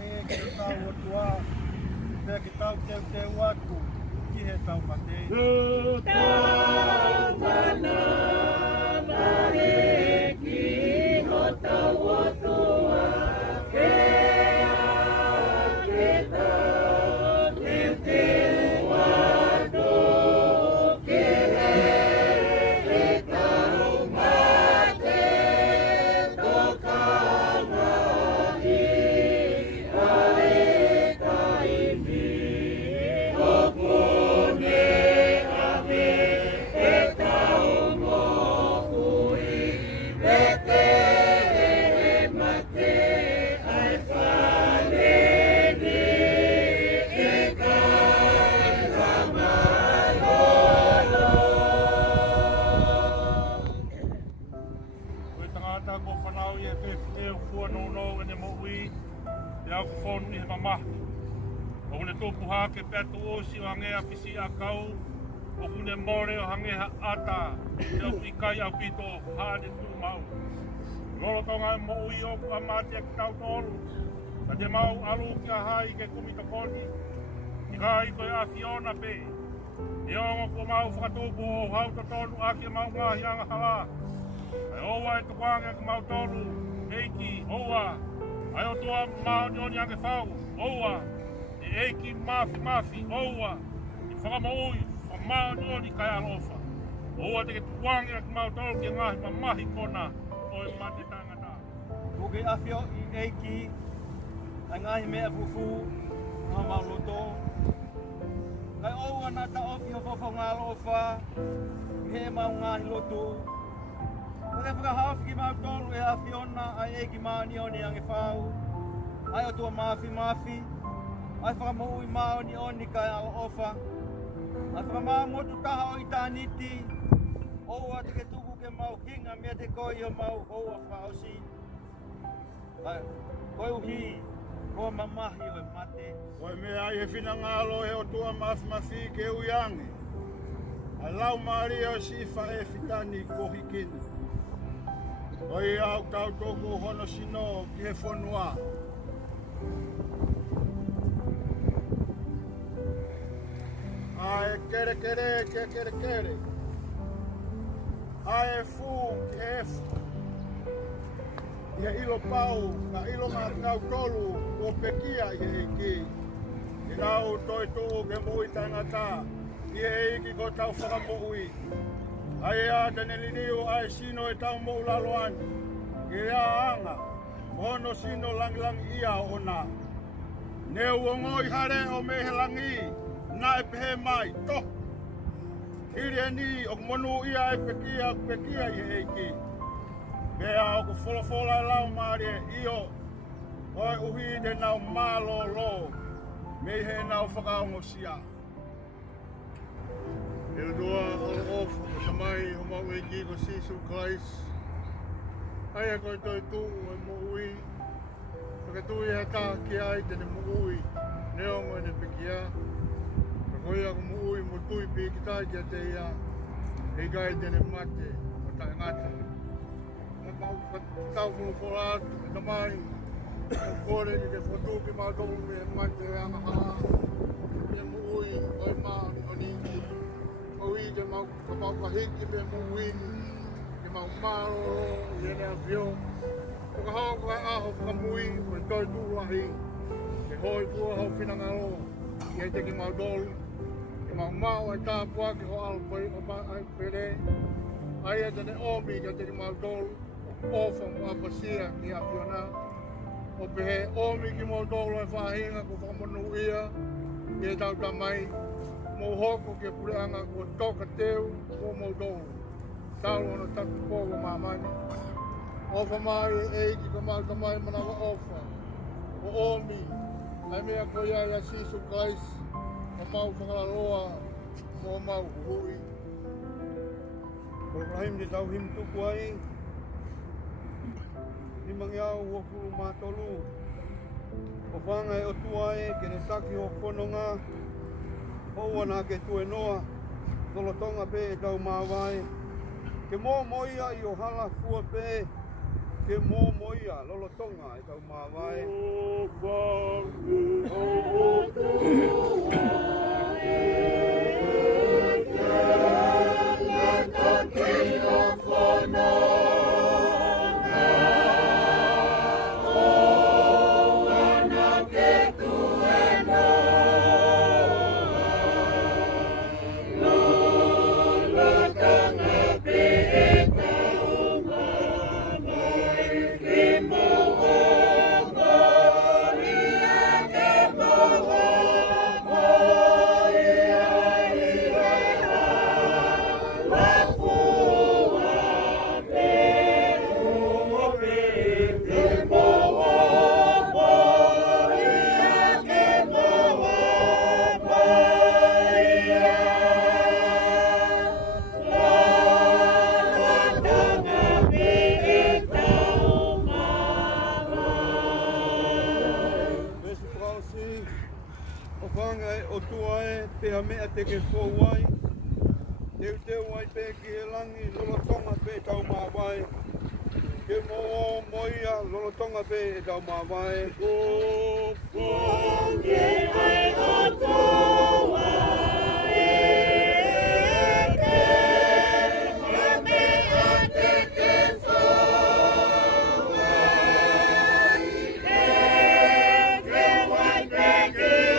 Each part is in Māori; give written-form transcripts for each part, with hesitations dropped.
e ke tau o tua. Pea ke tau teu atu. Ki he tau mate. Tau mana mahe ki ho tau o tua. Kea ke tau teu atu. Ke he tau mate toka mahi. Ae kaimi. Opune ame e tau mohui. Lete e mate ai Fale ni e kai ramalolo. Koe tangata ko whanau i e whewhiteo fua no e mohui. Te au whonu i he mamahi. O hune tōpu hake pēr tō osi o hangea whisi a kau. O hune more o hangeha ata. Te au ikai au pito hāne tū mau. Lolo tonga e mohui o kua mate ki tau tōru. Ka te mau alu ki a hai ke kumi tokoni. I kai koe a Fiona pē. E ongo kua mau whakatōpu o hau to tōru a ki mau ngahi anga hala. Ai oua e tukwanga ki mau tōru. Eiki, oua. Ai o tua mau nioni ange whau. Oua. E eiki mafi, oua. I whakamaui, whamau nioni kai alofa. Oua te ke tukwanga ki mau tōru ki ngahi ma mahi kona. Oi mate tangata. Kuke awhio i eiki, ai ngahi mea fufu, ngā mauloto. Kai oua nā ta oki o fofo ngā lofa, he mau ngahi lotu. Kore whakahawhi ki mau tolu e awhiona, ai eiki maani oni ange whau. Ai o tua mafi, ai whakamui maoni oni kai alo ofa. Ai whakamau motu taha o i tāniti, oua te ke tuku ke mau hinga mea te koi o mau hoa whaosi. Ai, koi uhi, koa mamahi o e mate. Koe mea i he whina ngalo he o tua mafi ke uiange. Ai lau maari o sifa e whitani kohikini. Oi au tau toku hono sino ki he whanua. Ai kelekele. Ai fu ki he fu. Ia ilo pau, ka ilo ngā tau tolu o Pekia i he eiki. I rau toi tuu ke mui tangata. I he eiki ko tau whakamui. Ai a tene liniu ai sino e tau mou laloani. Ke ea anga, hono sino langilangi ia ona. Neu o ngoi hare o mehe langi, na e pehe mai, to. Hiri e ni o monu ia e Pekia i he eiki. Mea o ku wholofola e lau maari e io. Oi uhi de nau malo lo, me he nau whakaongo sia. E doa alo of, o tamai o mau e ki ko sisu kais. Ai a koe toi tu e mo ui. Paka tui e tā ki ai tene mo ui. Neongo e ne Pekia. Ka koe ako mo ui mo tui pi ki tai ki a te ia. E kai tene mate o tae ngata. Ka mau ka tau mulu pola atu e tamai. O kore ni ke whotu ki mau tomu me e mate e anga haa. E mo ui oi maa o ni. Ui te mau ka mau ka hiki me mo ui. Ke mau maro i ene a whio. O ka hao ka aho whakamui o ni toi tūlahi. Ke hoi pua hau whinangaro. I te ki mau dolu. Ke mau mau ai tāpua ki ho alpoi o pa ai pere. Ai e tene omi ke te ki mau dolu. Ofa mo apasia ki a whiona. O pehe omi ki mau dolu e whahinga ko whakamonu ia. I e tau tamai. Mo hoko ke pureanga ko toka teu ko mo dolu. Tau ono taku pōgo mamani. Ofa mai e eiki ka mau tamai manawa ofa. O omi. Ai mea ko ia ia sisu kais. O mau whakalaroa. Mo mau hui. Ko rahim te tau him tuku ai. Himangi au ua furu mātolu. O whanga e o tuae ke ne taki o whanonga. Oua nā ke tue noa, tolotonga pē e tau māwai. Ke mō moia i o hala fua pē, ke mō moia lolo tonga e tau mawai. Pea mea te ke fōwai, teu wai pe ki he langi, lolo tonga pe tau mawai. Ke mō moia, lolo tonga pe e tau mawai. Ko whange ai o toa e ke, pea mea te ke fōwai, te wai pe ki he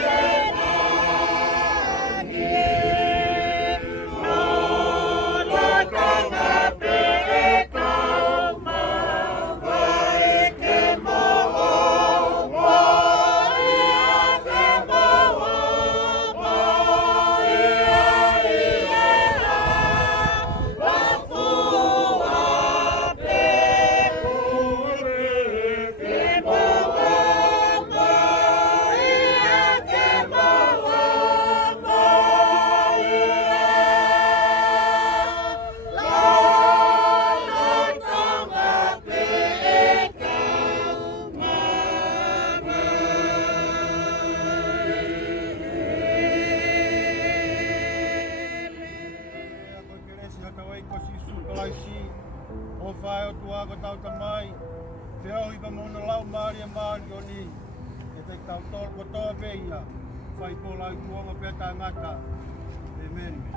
Amen.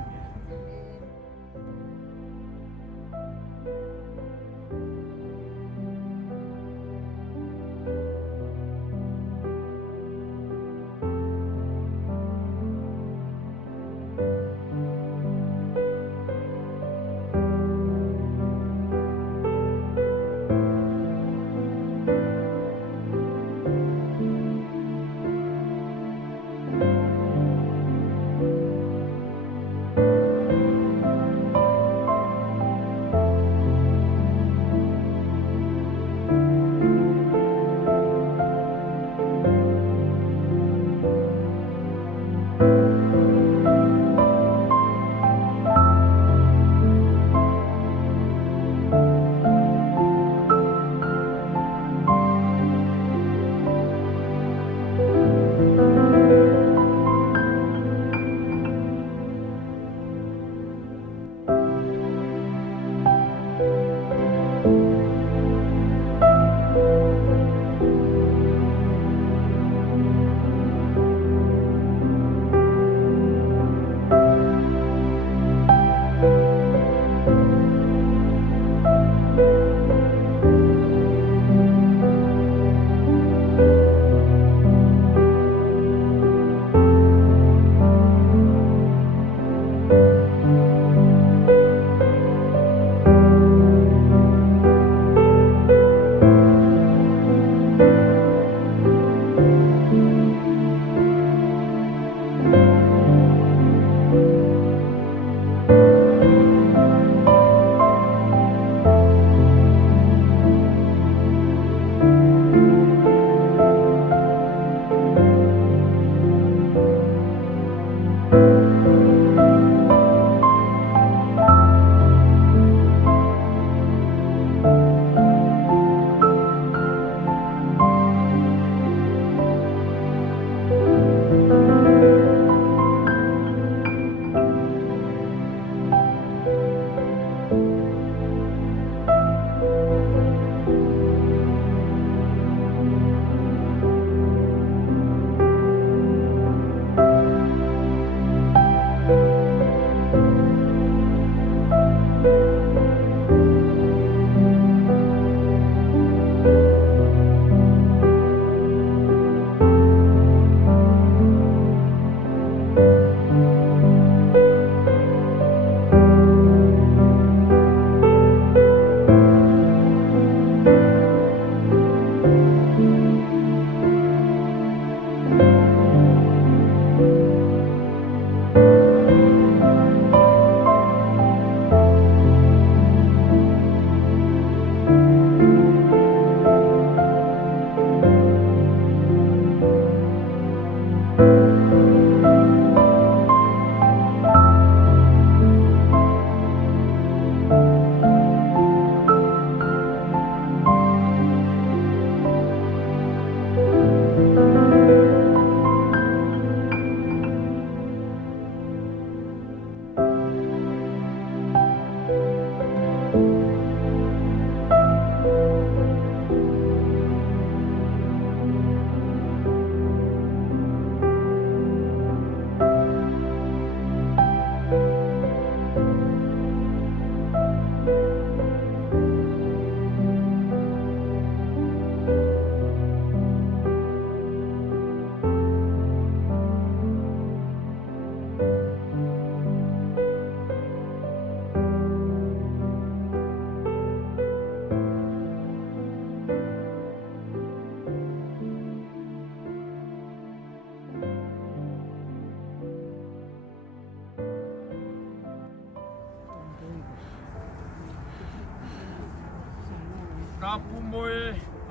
Tapu moe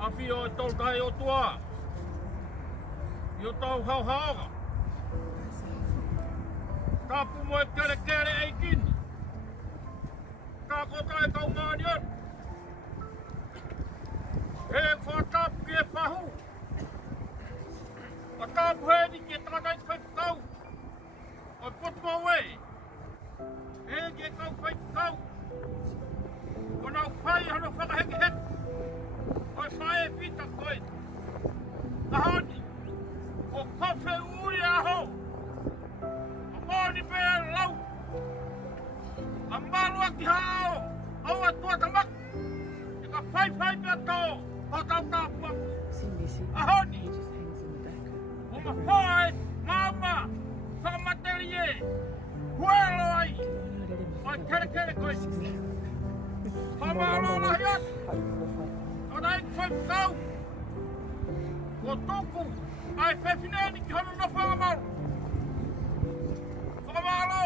awhi o tol tai o tua. Io tau hau haoga. Tapu moe kelekele ei kini. Ka kota e kau ngāni on. E whatapu ki e pahu. O tapu heni ki e takatai whaipukau. O putu mawe. E ki e kau whaipukau. O nau whai hano whakahekeheka. O whae pita koe. Ahoni. O kawhe uri aho. O mōni mea lau. A marua ki hao. Au a tua tamak. E ka whai mea tō. O tau tāpua. Ahoni. O ma whae. Mama. Whakamaterie. Huelo ai. O kelekele koe. Whamaro lahi atu. O nai whaipukau. Ko tōku. Ai whewhineni ki hono no whangamaru. Whakamaro.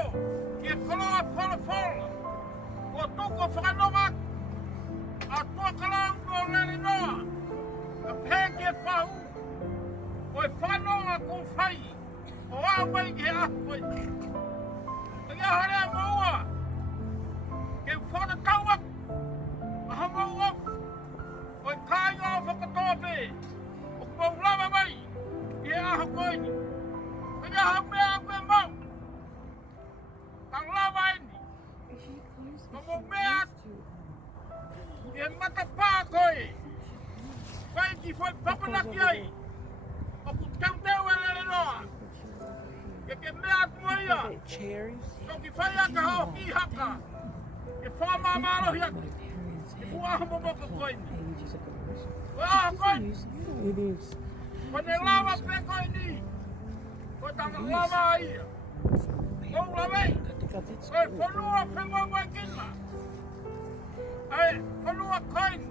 Ki e koloa whala. Ko tōku o whakanonga. A tua kalau no lele noa. Ka pēki e whahu. O e whanonga ko whai. O awai ki he ahoi. Ka ia harea maua. Ke whakatauak. A hamau op. O e kāinga o whakatope. O kumau lama mai. I e aho koini. Ka ia hau mea a koe mau. Ka lama eni. Ka mau mea atu. I e mata pā koe. Whai ki whai papanaki ai. O ku teu e lele noa. Ke mea atu ia. So ki whai aka hao ki haka. Ke whamamaro hi atu. Ke kuaha momoka koini. Koe aho koini. Koe ne lava pe koini. Koe tanga lava ia. Kou lavei. Koe whanua pe wawai kina. Ai, whanua koini.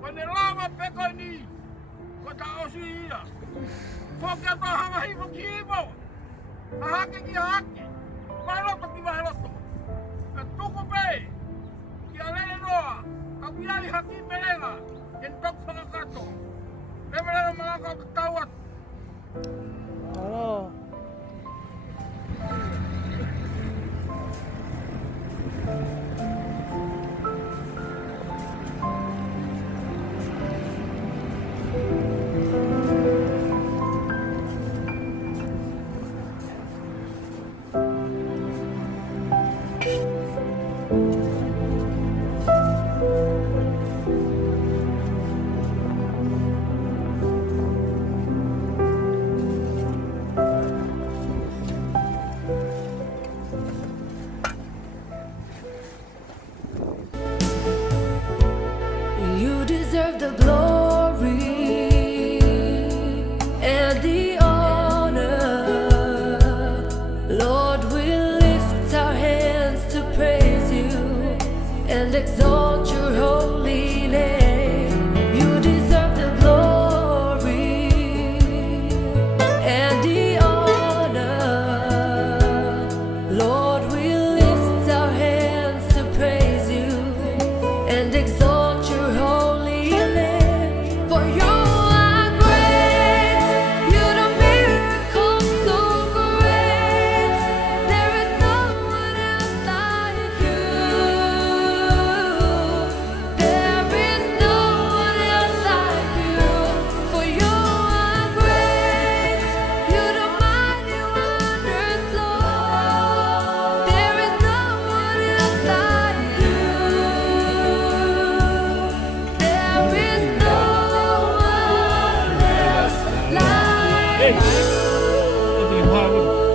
Koe ne lava pe koini. Koe ta osu ia. Whoke ato hanga hivo ki hivo. A hake ki hake. Wailoto ki wailoto. Ka tuku pe. Ki a lele noa. Ka wiari haki melega. Ken tok whakakato. Remelena malaka o tau atu. Oh. You deserve the glory and the honor. Lord, we lift our hands to praise you and exalt your holy name. You deserve the glory and the honor. Lord, we lift our hands to praise you and exalt your holy name. For you are great, you do miracles so great. There is no one else like you. There is no one else like you. For you are great, you do mighty wonders, Lord. There is no one else like you. There is no one else like you.